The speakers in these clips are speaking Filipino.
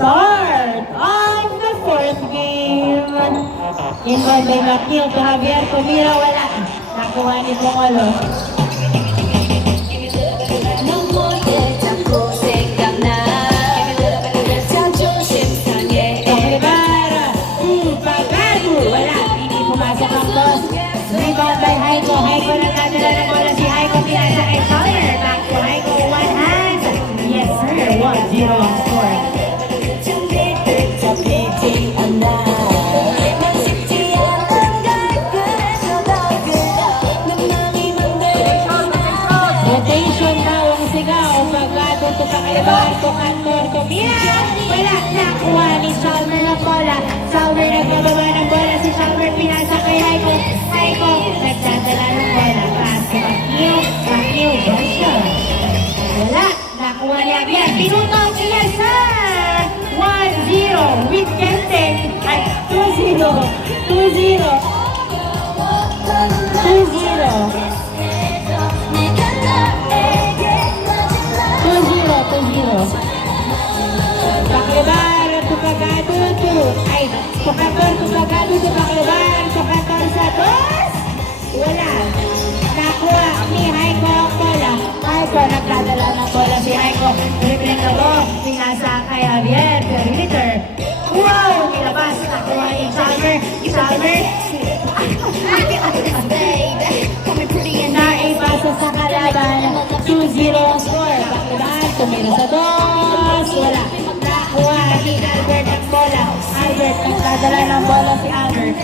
start of the fourth game. Inbound by McNeil to Javier. Tumira, wala. Nakuha ni Pongolo. Haiko nagdadala ng bola si Haiko pinasa kay Fowler. Back to Haiko, one hand. Yes sir, 1-0 ang score. Rotation daw ang sigaw. Pagkado to sa kaibahan to Cantor to Mira. Wala nakuha ni Chalmer ng bola. Chalmer nagbababa ng bola. Si Chalmer pinasa kay Haiko. Haiko nagdadala ng bola. Pass to McNeil, Joshua. Wala, nakuha niya Javier. Pinutong siya sa 1-0. With Kenteng at 2-0. 2-0. 2-0. 2-0. Paklebar, Tukagado to. Ay, Tukagado to Paklebar. Tukagado sa dos. Wala. Nakuha ni Haiko ang bola. Haiko nagdadala ng bola si Haiko. Dribbling na ball. Pinasa kay Javier. Perimeter. Wow! Nilabas. Nakuha ni Chalmer. Chalmer. Naipasa sa kalaban. 2-0 ang score. Paklebar. Tumira sa dos. Wala. Nakuha ni Albert ang bola. Albert nagdadala ng bola si Albert.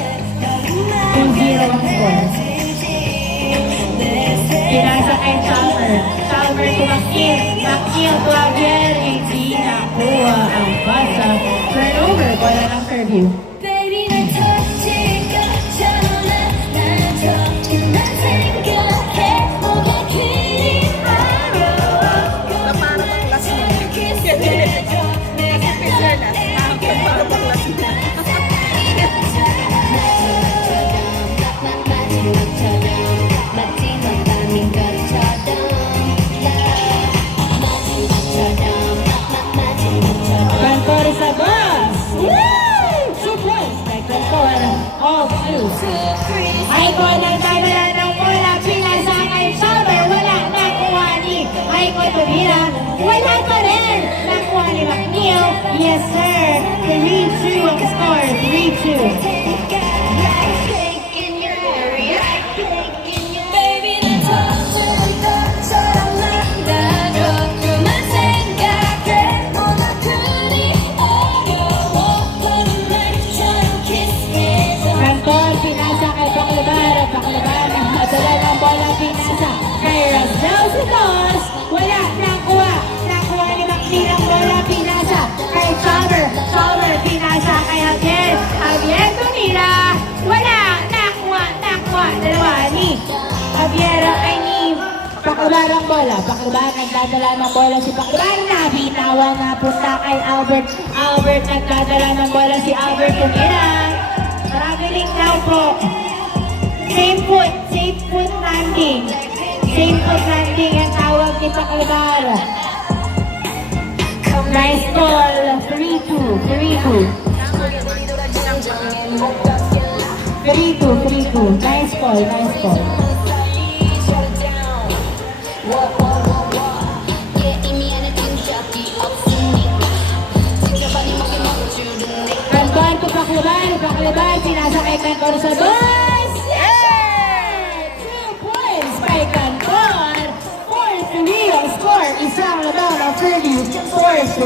2-0 ang score. Pinasa kay Chalmer. Chalmer to McNeil. McNeil to Javier. Hindi nakuha ang basa. Turnover. Bola ng Fairview. Cantor sa bus! Woo! 2 points by Cantor. All two. Haiko nagdadala ng bola. Pinasa kay Chalmer. Wala. Nakuha ni Haiko tumira. Wala pa rin. Nakuha ni McNeil. Yes sir. 3-2 ang score. 3-2. Paklebar ang madala ng bola. Pinasa kay Rasdel sa dos. Wala. Nakuha ni McNeil ang bola. Pinasa kay Chalmer. Chalmer pinasa kay Javier. Javier tumira. Wala. Nakuha. Dalawa ni Javier ay ni Paklebar ang bola. Paklebar nagdadala ng bola si Paklebar. Nabitawan na punta kay Albert. Albert nagdadala ng bola si Albert tumira. Traveling daw po. Same foot landing. Same foot landing ang tawag ni Paklebar. Nice ball. 3-2. 3-2. Nice ball. Cantor to Paklebar. Pinasa kay Cantor sa bus. Cantor, 4-3 ang score. Isang laban ang Fairview, 4-3.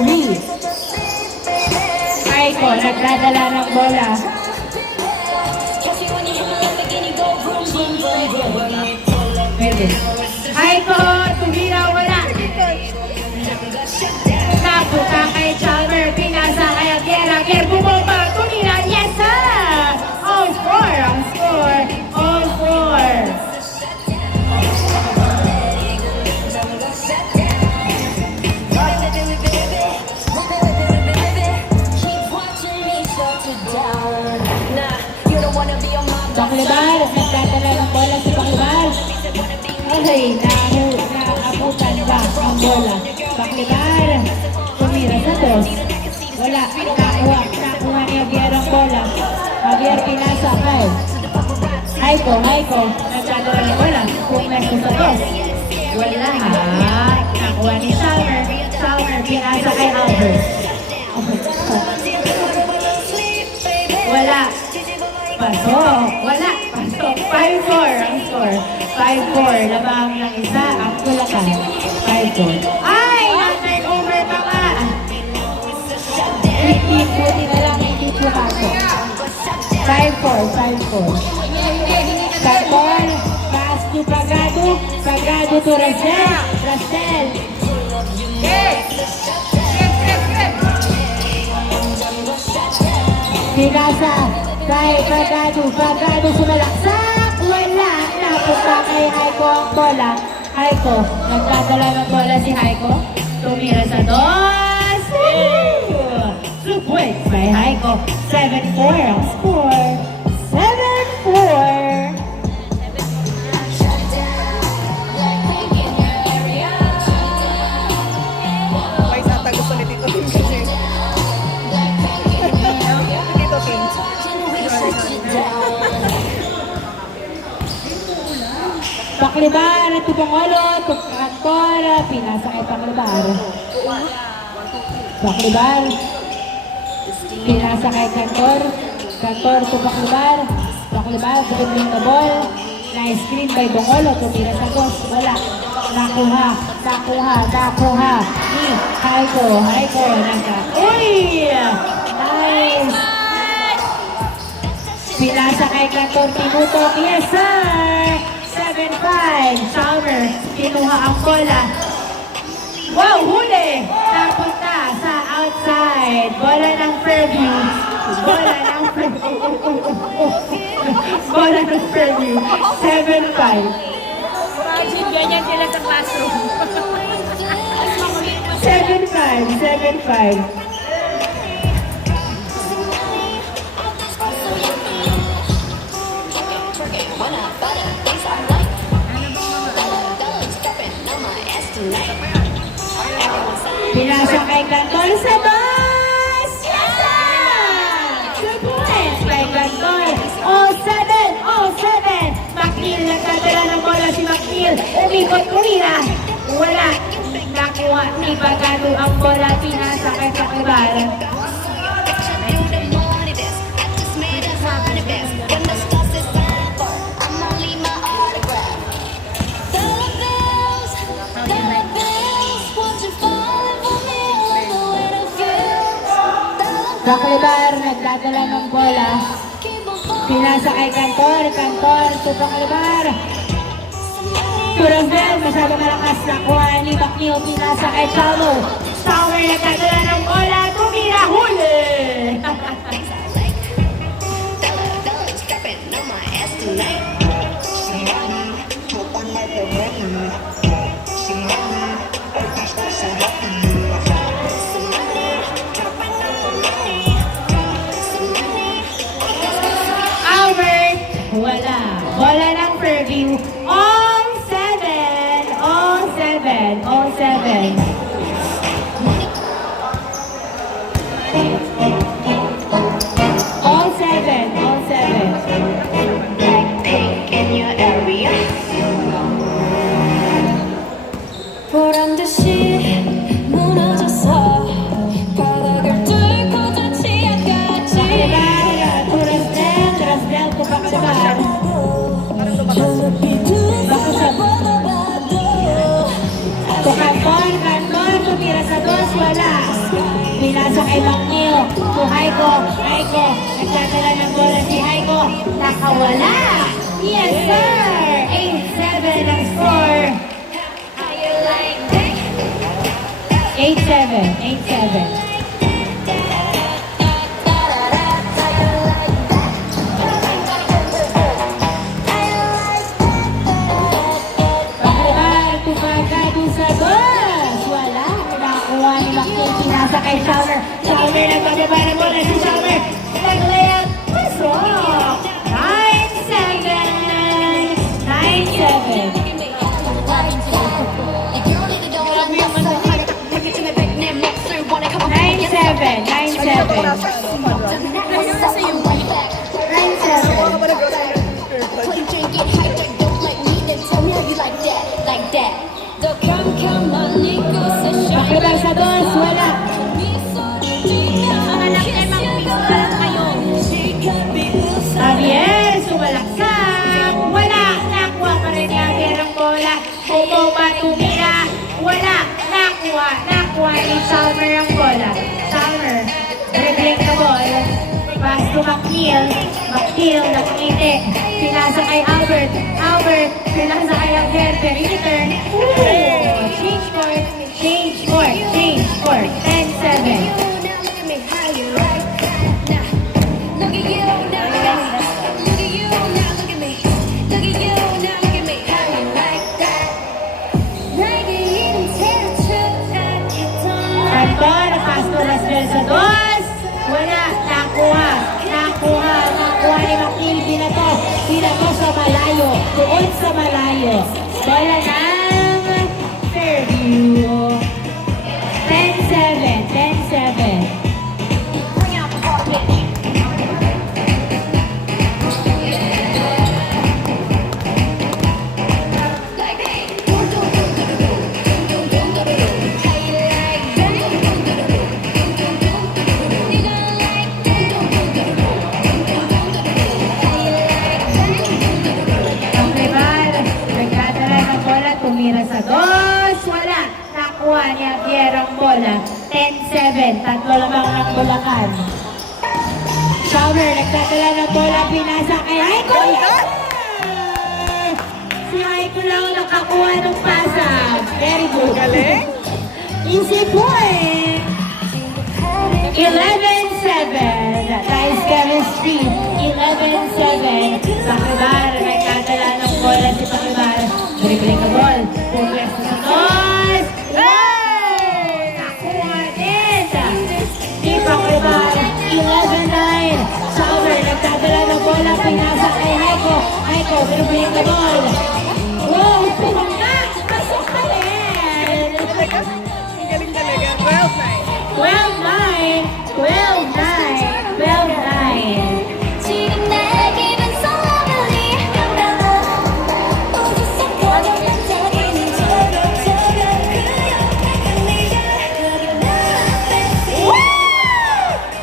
Haiko, nagdadala ng bola. Haiko, tumira, wala. Napunta kay Chalmer, pinasa kay Javier. Javier, bumaba, tumira, yes sir! All 4 ang score. All 4. Paklebar, nagdadala ng bola si Paklebar. Okay, naabutan ba ang bola? Paklebar, tumira sa dos. Wala. wala. Nakuha ni Javier ang bola. Javier pinasa kay Aiko. Nagkadala ng bola. Pumesto sa dos. Wala ha. Nakuha ni Salmer. Pinasa kay Albert. Wala. Pasok. Wala. Pasok. 5-4 ang score. 5-4. Labang ng isa. Ang Bulacan. 5-4. Ay! Nag-over pa nga. Buti na lang hindi pumasok. 5-4. Cantor. Pass to Pagado. Pagado to Rasel. Pinasa kay Pagado sumalaksak. Wala. Napunta kay Haiko ang bola. Haiko. Nagdadala ng bola si Haiko. Tumira sa dos. 2 points by Haiko. 7-4 ang score. 7-4. May sata gusto ni Tito Tim kasi. Tito Tim. Paklibar, Tupangolo, Cantor, pinasa kay Paklibar. Paklibar, pinasa kay Cantor to Paklibar. Paklibar, dribbling the ball. Nice screen by Bongolo, tumira sa dos. Wala. Nakuha. Ni Haiko. Uy! Nice! Pinasa kay Cantor, tinutok. Yes, sir! 7-5. Salmer, kinuha ang bola. Wow, huli! Napunta sa outside. Bola ng Fairview. Bola ng Fairview. 7-5. Imagine, ganyan sila sa classroom. 7-5. Pinasa kay Cantor sa dos! Yes, sir! 2 points kay Cantor. 0-7. McNeil, nagkadala ng bola si McNeil. Umikot, kumira. Wala. Nakuha ni Pagado ang bola. Pinasa kay Paklibar. Paklibar, nagdadala ng bola. Pinasa kay Cantor to Paklibar. Turasel, masyado malakas. Nakuha ni McNeil, pinasa kay Chalmo. Sauer, nagdadala ng bola. Tumira, huli! Wala. Bola ng Fairview. 0-7. 7 in your area. 보란 듯이 무너져서 바닥을 뚫고 다치야까지 Turasel to Paklibar. 저 높이 두서 뻗어봐도 To Cantor, tumira sa dos, wala. Pinasa kay McNeil. To Haiko. Nagdadala ng bola si Haiko. Nakawala. Yes, sir! 8-7 ang score. How you like that? 8-7. Paklibar, Pagado sa dos. Wala. Nakuha ni McNeil. Pinasa kay Salmer. Nagdadala ng bola si Salmer. Nag-layup. Pasok. 9-7. 9-7. Like that. If you don't need to go, I'm not so hard. Take it to the big name, next through, wanna come on. ako 9-7. nasa Ayun na sa UP. 9-7. Ako ba nag-grocery? Put your drink, get hyped, like don't like me, then tell me how you like that, like that. The come on, nigga, sa Pakibay sa dos, wala. Mga lemang piso pa lang kayo. Javier, sumalaksak. Wala. Nakuha pa rin ni Javier ang bola. Bumaba, tumira. Wala. Nakuha ni Salmer ang bola. Salmer, dribbling the ball. Pass to McNeil. McNeil, nakangiti. Pinasa kay Albert. Albert, pinasa kay Javier. Perimeter. Change court. Change court. Change court. 10-7. Anton, pass to Rasbel sa dos. Wala. Nakuha ni McNeil. Binato sa malayo. Doon sa malayo. Bola ng Fairview. 10-7. 10-7. Tumira sa dos. Wala. Nakuha ni Javier ang bola. 10-7. Tatlo lamang ng Bulacan. Shower. Nagdadala ng bola. Pinasa kay Aiko. Si Aiko lang nakakuha ng pasa. Very good. Galing. Easy point. 11-7. Nice chemistry. 11-7. Pakibar. Nagdadala ng bola si Pakibar. Dribbling the ball. Pumwesto sa dos. Hey! Nakuha din. Di Pakibar. 11-9. Sauber. Nagdadala ng bola. Pinasa kay Haiko. Haiko. Dribbling the ball. Wow! Pumanga! Pasok ka rin! Ang galing talaga. 12-9. 12-9. 12-9. 12-9. 지금 내 기분 so lovely. 어디서 반짝이는 저런 그 옆에 네가 그게 내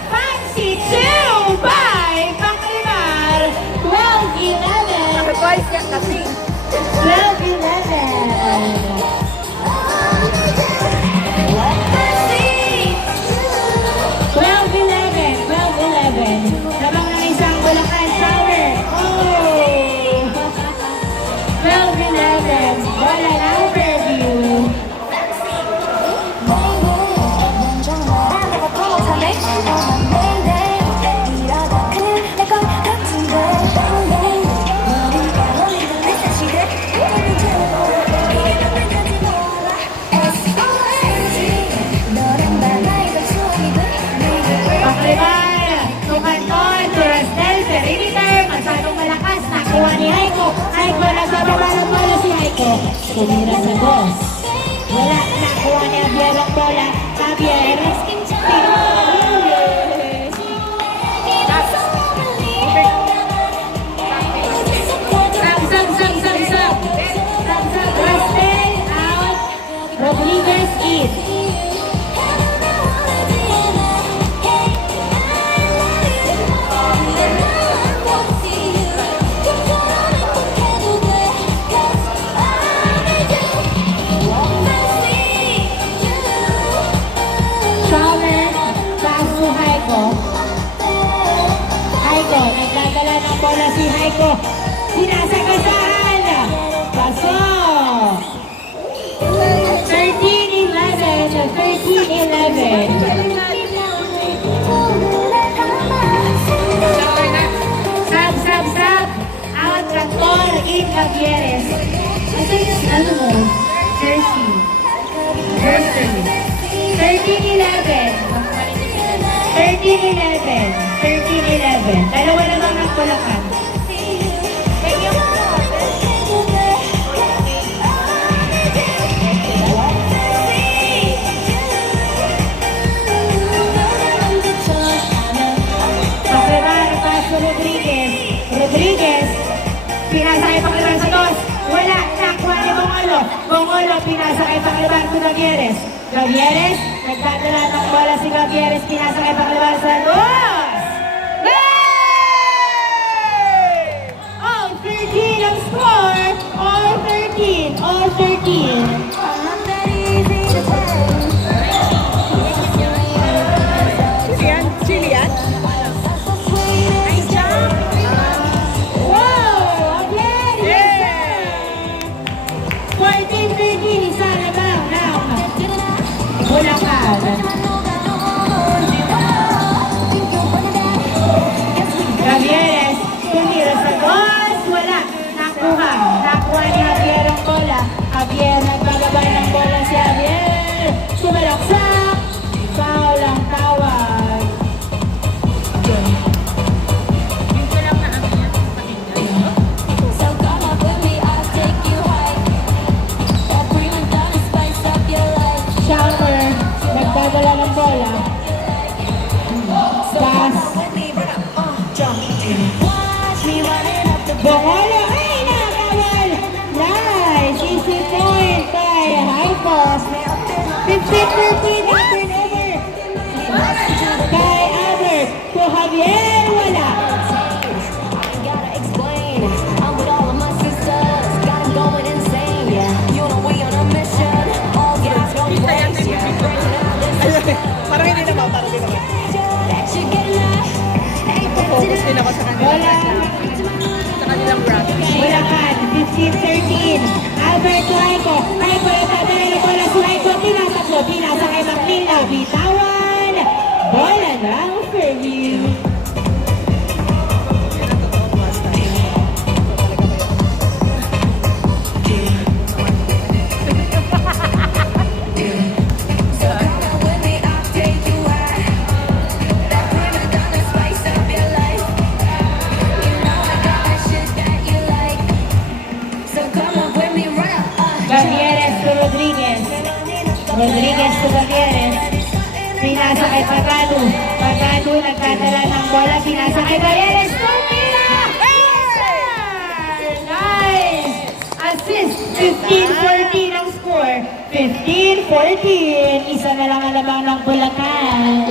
Fancy 2 by Pakibar. 12-11. Twice yan kasi. 12-11. 12-11. Labang ng isang Bulacan Shower. Oh! 12-11. Bola ng Fairview. Pakibar. Tukanton. Turastel. Perimeter. Masyadong malakas. Nakuha ni Haiko. Haiko nagbababa ng bola si Haiko. Tumira sa dos. Wala. Nakuha ni Javier ang bola. Javier. Sub. Rastel out. Rodriguez in. Shower. Pass to Haiko. Haiko. Nagdadala ng bola si Haiko. Sinasagasahan. Paso. 13-11. 13-11. Sub. Out Cantor. In Javieres. Ano mo? Jersey. 13-11. 13-11. Dalawa naman ang Bulacan. pinasakay Panglaban sa dos. Wala, nakuha ni Bongolo. Bongolo, pinasakay Panglaban to Gavieres. Gavieres, nagdadala ng bola si Gavieres, pinasakay Panglaban sa dos. All 13 ang score. All 13. All 13. Chili yan? Wow! Again! Yes! 14-13, isa na lang. Now, Bulacan. Gavieres, tumira sa dos. Wala. Nakuha. Nakuha ni Javier ang bola. Javier, nagbagabay ng bola si Javier. Sumalaksak. Foul ang tawag. So come up with me, I'll take you high. That prima donna spice up your life. Shower, nagdadala ng bola. Pass. Watch me running up the Bongolo, ay, nakawal! Nice! Easy point by High Post. 15-13 ang turnover. Kay Albert to Javier, wala. gotta explain. I'm with all of my sisters, got 'em going insane. Yeah, you know we on a mission. All gas, no brakes. Yeah, Parang hindi naman, parang hindi naman. that you get enough. Ain't that Focus din ako sa kanila. Wala. Sa kanilang brand. Bulacan, 15-13. Albert to Aiko. Aiko, nagdadala ng bola si Aiko. Pinasaklo, pinasa kay Macmillan. Bitawan. Bola ng Fairview. So come on with me, I'll take you high. That prima donna spice up your life. You know I got that shit that you like. So come on with me, run up. Gavieres to Rodriguez. Rodriguez to Gavieres. Pinasa kay Pagano. Pagano nagdadala ng bola. Pinasa kay Gavieres. Tumira! Nice! Assist. 15-14 ang score. 15-14. Isa na lang ang lamang ng Bulacan.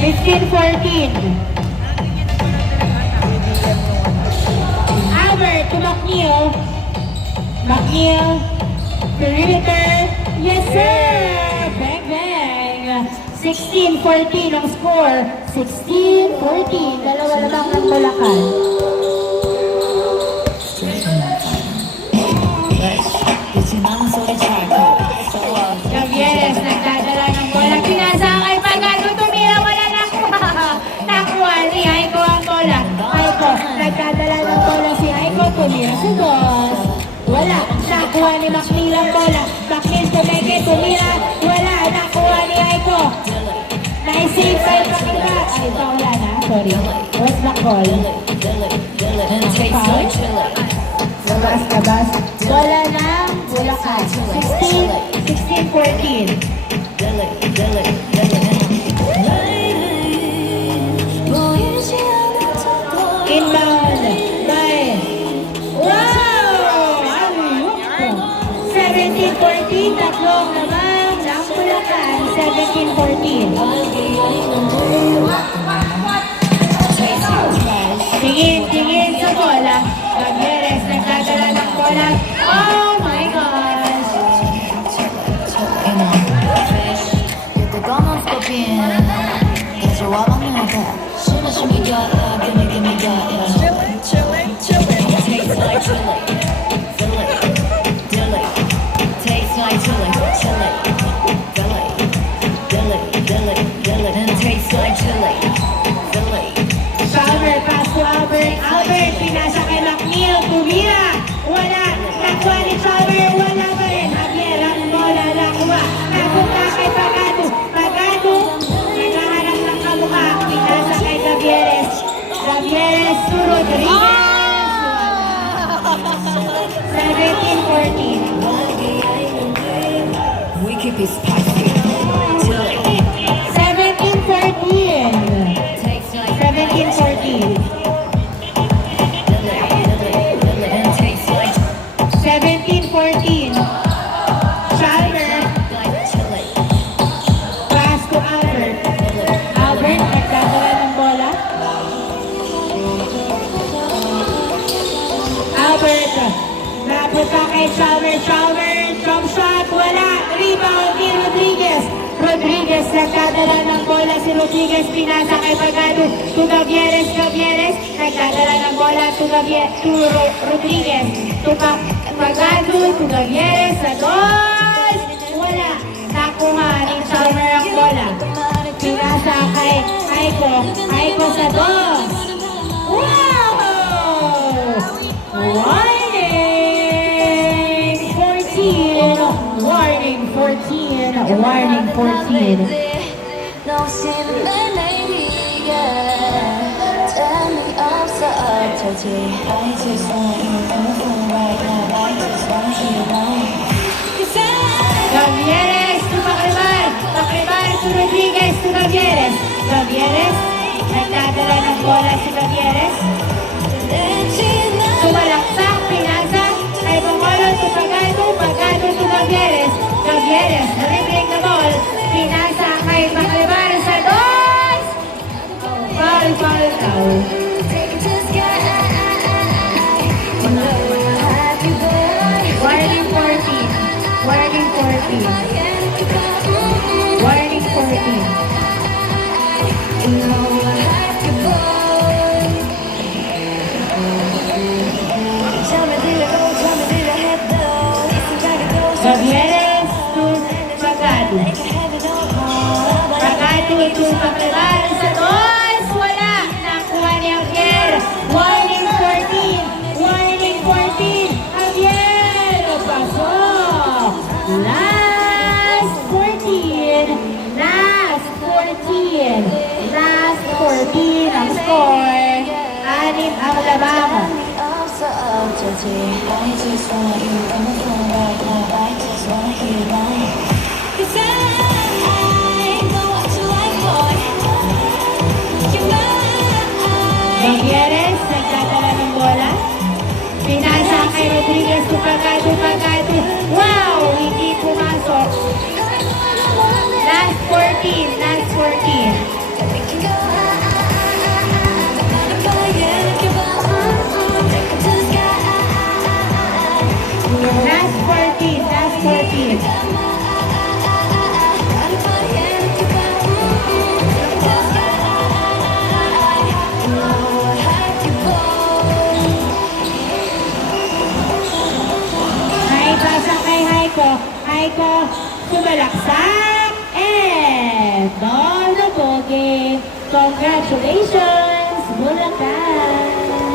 15-14. Albert to McNeil. McNeil. Perimeter. Yes, sir! Bang, bang! 16-14 ang score. 16-14. Dalawa lamang ng Bulacan. Gavieres, nagdadala ng bola. Pinasa kay Pagano. Tumira, wala nakuha. Nakuha ni Aiko ang bola. Aiko, nagdadala ng bola si Aiko. Tumira sa dos. Wala. Nakuha ni Macmillan ang bola. Macmillan tumeke. Tumira. Wala. Nakuha ni Aiko. Naisave kay Pagano. Ay, wala na. Sorry. What's the call? Foul? Labas. Wala na. Bulacan. 16-14. Inbound by wow! Alley-oop. 17-14, tatlong naman ng Bulacan. 17-14. Tingin sa bola. Gavieres nagdadala ng bola. Oh my gosh! Chillin', chillin'. Albert, pass to Albert. Albert, pinasa kay McNeil. Tumira. Wala. Nakuha ni Albert. Wala pa rin. Javier, ang bola nakuha. Napunta kay Pagano. Pagano. Naghahanap ng kamukha. Pinasa kay Gavieres. Gavieres to Rodriguez. 17-14. We keep it spicy. 17-14. 17-14. pa kay Shower, jump shot, wala. Rebound kay Rodriguez. Rodriguez, nagdadala ng bola si Rodriguez, pinasa kay Pagado. To Gavieres, nagdadala ng bola to Rodriguez. To Pagado, to Gavieres, sa goal! Wala. Nakuha ni Shower ang bola. Pinasa kay Aiko sa dos. Wow! Warning 14. No sin maybe, yeah. Tell me I'm so dirty. I just want you on the phone right now. I just want you alone. Gavieres to Pakribar to Rodriguez to Gavieres. Nagdadala ng bola si Gavieres. Tumalaksak, pinasa, kay Bongolo to Pagado to Gavieres. Dribbling the ball, pinasa kay Pakribar sa dos. Foul. Take it to the sky. Happy boy. Warning 14. Warning 14. Gavieres to Pagado. Pagado to Pakribar sa dos. Wala. Nakuha ni Javier. Warning 14. Javier. Pasok. Last 14 ang score. 6 ang labangan. I'm so dirty. I just want you on the phone right now. I just want you alone. 'Cause I know what you like, boy. You're mine. Gavieres, nagdadala ng bola. Pinasa kay Rodriguez to Pagado. Wow! Hindi pumasok. Last 14. Last 14. May pasa kay Haiko, sumalaksak, and all the bogey. Congratulations, Bulacan!